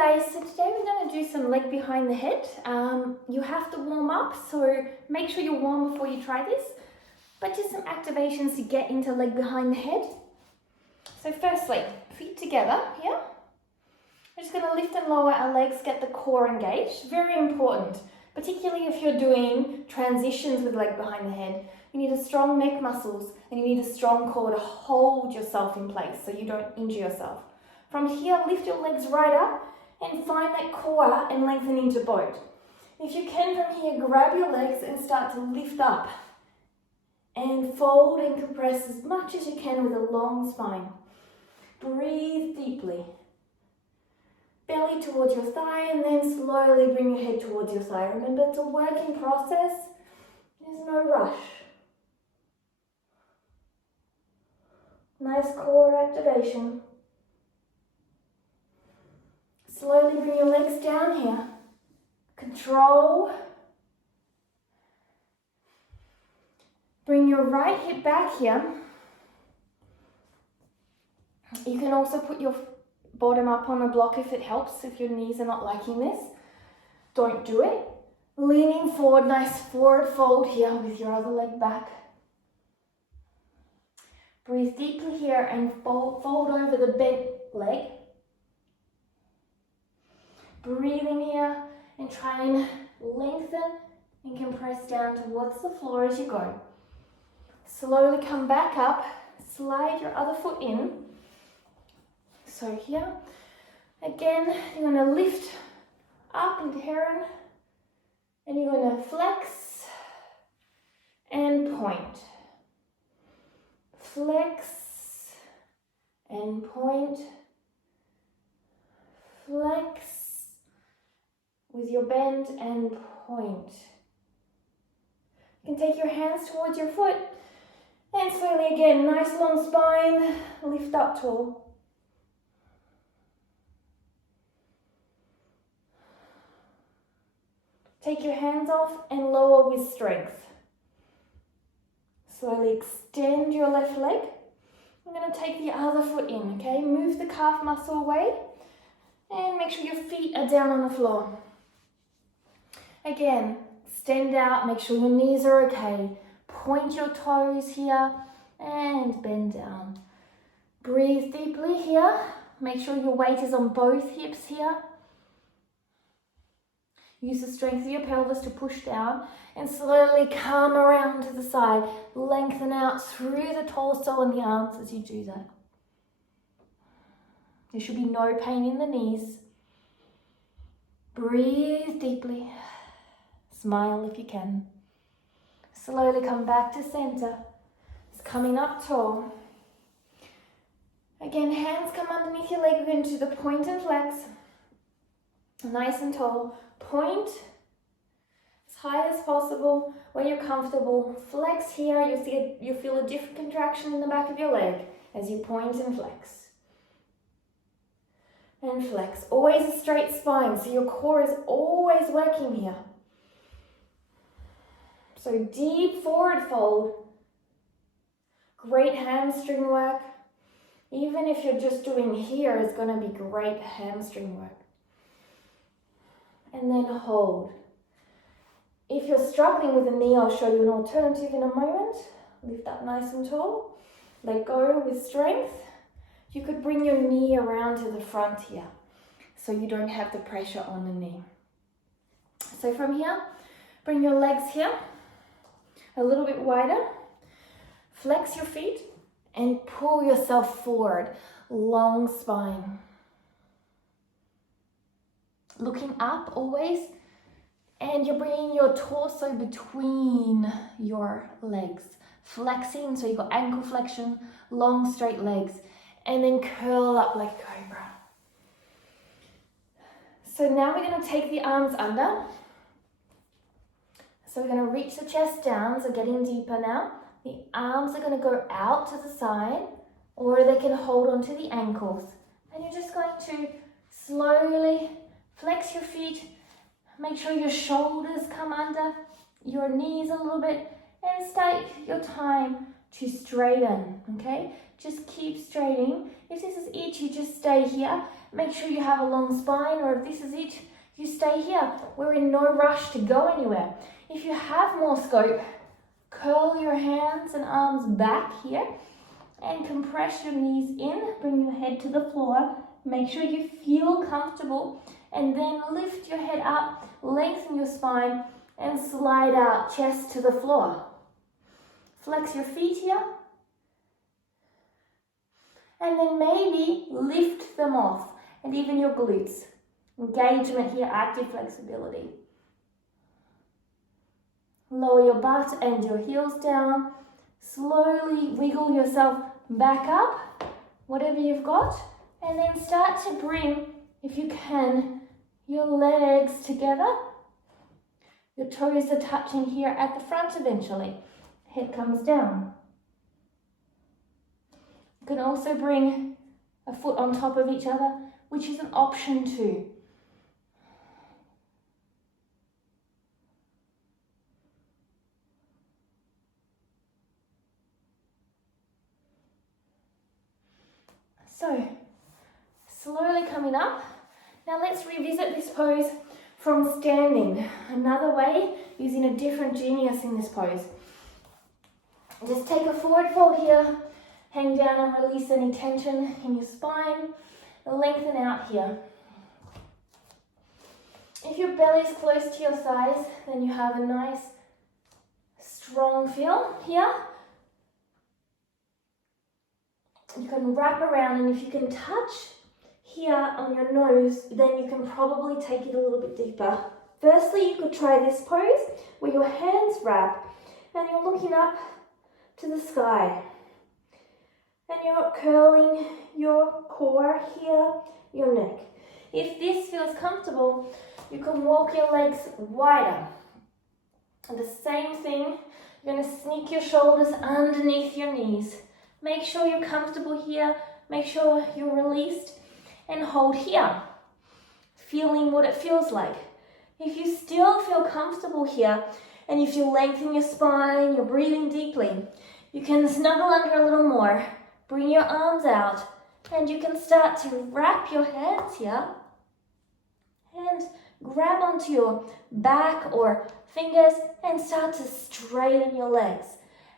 guys, so today we're going to do some leg behind the head. You have to warm up, so make sure you're warm before you try this. But just some activations to get into leg behind the head. So firstly, feet together here. We're just going to lift and lower our legs, get the core engaged. Very important, particularly if you're doing transitions with leg behind the head. You need a strong neck muscles and you need a strong core to hold yourself in place so you don't injure yourself. From here, lift your legs right up and find that core and lengthen into boat. If you can from here, grab your legs and start to lift up and fold and compress as much as you can with a long spine. Breathe deeply. Belly towards your thigh and then slowly bring your head towards your thigh. Remember, it's a working process. There's no rush. Nice core activation. Slowly bring your legs down here. Control. Bring your right hip back here. You can also put your bottom up on a block if it helps, if your knees are not liking this. Don't do it. Leaning forward, nice forward fold here with your other leg back. Breathe deeply here and fold over the bent leg. Breathe in here and try and lengthen and compress down towards the floor as you go. Slowly come back up, slide your other foot in. So here, again, you're going to lift up into heron and you're going to flex and point. Flex and point. Flex with your bend and point. You can take your hands towards your foot and slowly again, nice long spine, lift up tall. Take your hands off and lower with strength. Slowly extend your left leg. I'm going to take the other foot in, okay? Move the calf muscle away and make sure your feet are down on the floor. Again, extend out, make sure your knees are okay. Point your toes here and bend down. Breathe deeply here. Make sure your weight is on both hips here. Use the strength of your pelvis to push down and slowly come around to the side. Lengthen out through the torso and the arms as you do that. There should be no pain in the knees. Breathe deeply. Smile if you can. Slowly come back to center. It's coming up tall. Again, hands come underneath your leg. We're going to do the point and flex. Nice and tall. Point as high as possible where you're comfortable. Flex here. You feel a different contraction in the back of your leg as you point and flex. And flex. Always a straight spine, so your core is always working here. So deep forward fold. Great hamstring work. Even if you're just doing here, it's going to be great hamstring work. And then hold. If you're struggling with a knee, I'll show you an alternative in a moment. Lift up nice and tall. Let go with strength. You could bring your knee around to the front here so you don't have the pressure on the knee. So from here, bring your legs here a little bit wider. Flex your feet and pull yourself forward. Long spine. Looking up always, and you're bringing your torso between your legs. Flexing, so you've got ankle flexion, long straight legs, and then curl up like cobra. So now we're going to take the arms under. So we're going to reach the chest down, so getting deeper now. The arms are going to go out to the side, or they can hold onto the ankles. And you're just going to slowly flex your feet, make sure your shoulders come under, your knees a little bit, and take your time to straighten, okay? Just keep straightening. If this is itchy, just stay here Make sure you have a long spine, or if this is it, you stay here. We're in no rush to go anywhere. If you have more scope, curl your hands and arms back here and compress your knees in. Bring your head to the floor. Make sure you feel comfortable, and then lift your head up, lengthen your spine, and slide out chest to the floor. Flex your feet here, and then maybe lift them off, and even your glutes. Engagement here, active flexibility. Lower your butt and your heels down. Slowly wiggle yourself back up, whatever you've got, and then start to bring, if you can, your legs together. Your toes are touching here at the front eventually. Head comes down. You can also bring a foot on top of each other, which is an option too. So, slowly coming up. Now let's revisit this pose from standing. Another way, using a different genius in this pose. Just take a forward fold here, hang down and release any tension in your spine, lengthen out here. If your belly is close to your thighs, then you have a nice strong feel here. You can wrap around, and if you can touch here on your nose, then you can probably take it a little bit deeper. Firstly, you could try this pose where your hands wrap and you're looking up to the sky. And you're curling your core here, your neck. If this feels comfortable, you can walk your legs wider. And the same thing, you're going to sneak your shoulders underneath your knees. Make sure you're comfortable here. Make sure you're released, and hold here, feeling what it feels like. If you still feel comfortable here, and if you lengthen your spine, you're breathing deeply, you can snuggle under a little more, bring your arms out, and you can start to wrap your hands here and grab onto your back or fingers and start to straighten your legs.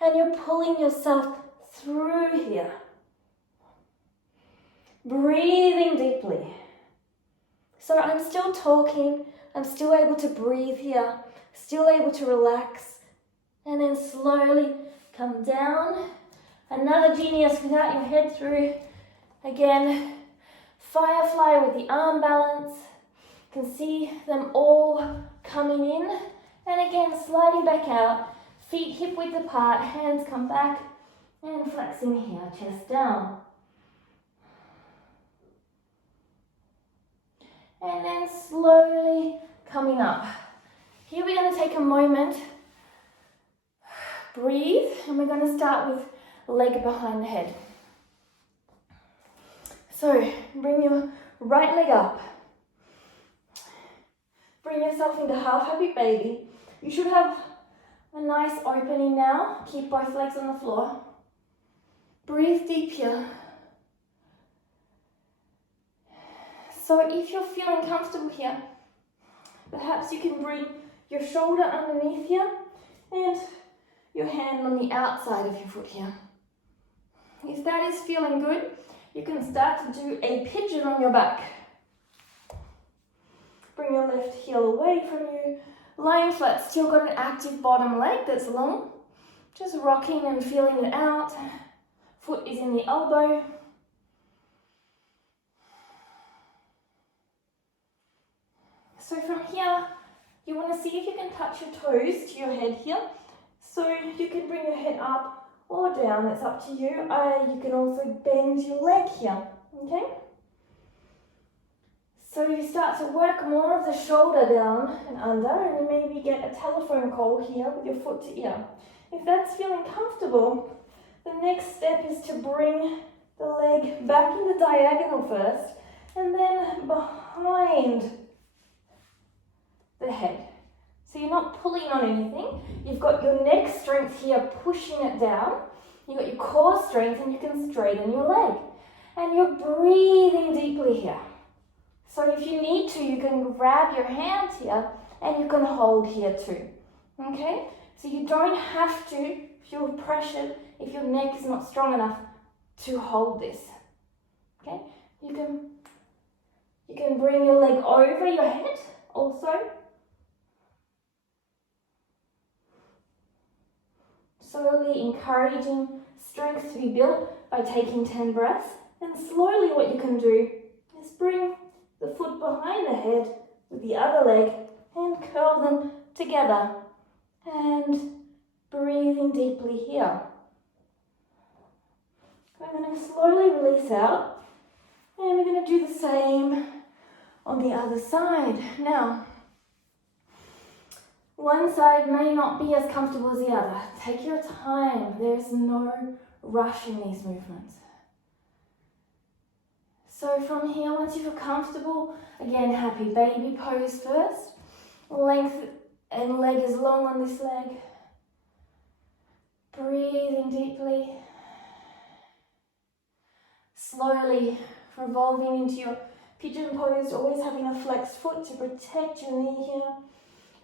And you're pulling yourself through here. Breathing deeply. So I'm still talking, I'm still able to breathe here, still able to relax, and then slowly come down. Another genius without your head through. Again, firefly with the arm balance. You can see them all coming in. And again, sliding back out, feet hip width apart, hands come back, and flexing here, chest down. And then slowly coming up. Here we're going to take a moment, breathe, and we're going to start with leg behind the head. So bring your right leg up. Bring yourself into half happy baby. You should have a nice opening now. Keep both legs on the floor. Breathe deep here. So if you're feeling comfortable here, perhaps you can bring your shoulder underneath here and your hand on the outside of your foot here. If that is feeling good, you can start to do a pigeon on your back. Bring your left heel away from you. Lying flat, still got an active bottom leg that's long. Just rocking and feeling it out. Foot is in the elbow. So from here, you want to see if you can touch your toes to your head here. So you can bring your head up or down, that's up to you. You can also bend your leg here, okay? So you start to work more of the shoulder down and under, and you maybe get a telephone call here with your foot to ear. If that's feeling comfortable, the next step is to bring the leg back in the diagonal first, and then behind the head. So you're not pulling on anything. You've got your neck strength here pushing it down. You've got your core strength, and you can straighten your leg. And you're breathing deeply here. So if you need to, you can grab your hand here and you can hold here too. Okay? So you don't have to feel pressured if your neck is not strong enough to hold this. Okay? You can bring your leg over your head also. Slowly encouraging strength to be built by taking 10 breaths. And slowly what you can do is bring the foot behind the head with the other leg and curl them together. And breathing deeply here. We're going to slowly release out. And we're going to do the same on the other side. Now, one side may not be as comfortable as the other. Take your time. There's no rush in these movements. So from here, once you feel comfortable, again, happy baby pose first. Length and leg is long on this leg. Breathing deeply. Slowly revolving into your pigeon pose, always having a flexed foot to protect your knee here.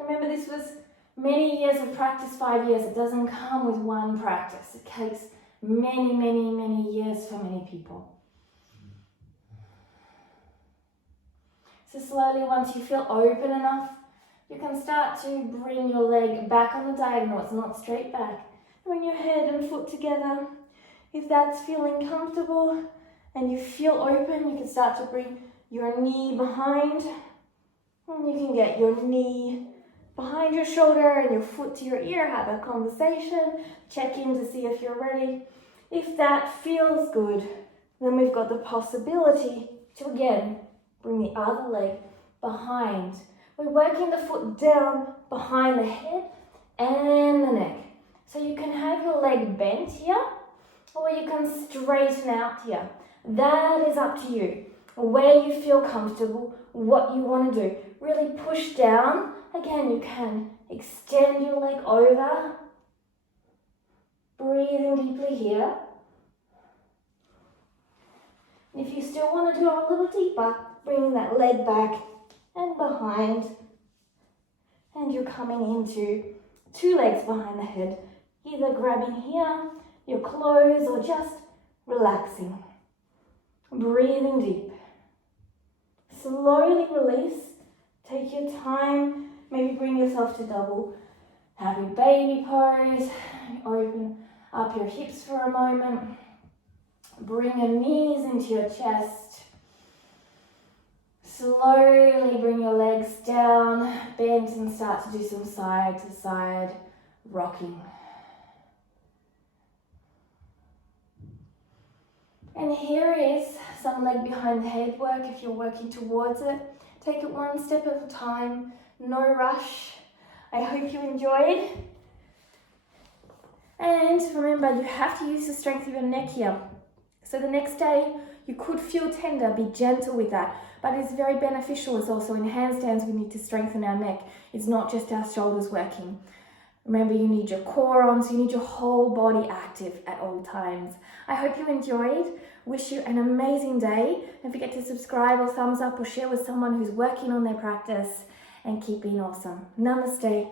Remember, this was many years of practice, 5 years. It doesn't come with one practice. It takes many, many, many years for many people. So slowly, once you feel open enough, you can start to bring your leg back on the diagonal. It's not straight back. Bring your head and foot together. If that's feeling comfortable and you feel open, you can start to bring your knee behind. And you can get your knee behind your shoulder and your foot to your ear. Have a conversation. Check in to see if you're ready. If that feels good, then we've got the possibility to again bring the other leg behind. We're working the foot down behind the head and the neck. So you can have your leg bent here, or you can straighten out here. That is up to you. Where you feel comfortable, what you want to do. Really push down. Again, you can extend your leg over. Breathing deeply here. And if you still want to do it a little deeper, bringing that leg back and behind. And you're coming into 2 legs behind the head. Either grabbing here, your clothes, or just relaxing. Breathing deep. Slowly release. Take your time. Maybe bring yourself to double. Happy baby pose. Open up your hips for a moment. Bring your knees into your chest. Slowly bring your legs down, bend, and start to do some side to side rocking. And here is some leg behind the head work if you're working towards it. Take it one step at a time, no rush. I hope you enjoyed. And remember, you have to use the strength of your neck here. So the next day, you could feel tender, be gentle with that. But it's very beneficial. It's also in handstands, we need to strengthen our neck. It's not just our shoulders working. Remember, you need your core on, so you need your whole body active at all times. I hope you enjoyed. Wish you an amazing day. Don't forget to subscribe or thumbs up or share with someone who's working on their practice, and keep being awesome. Namaste.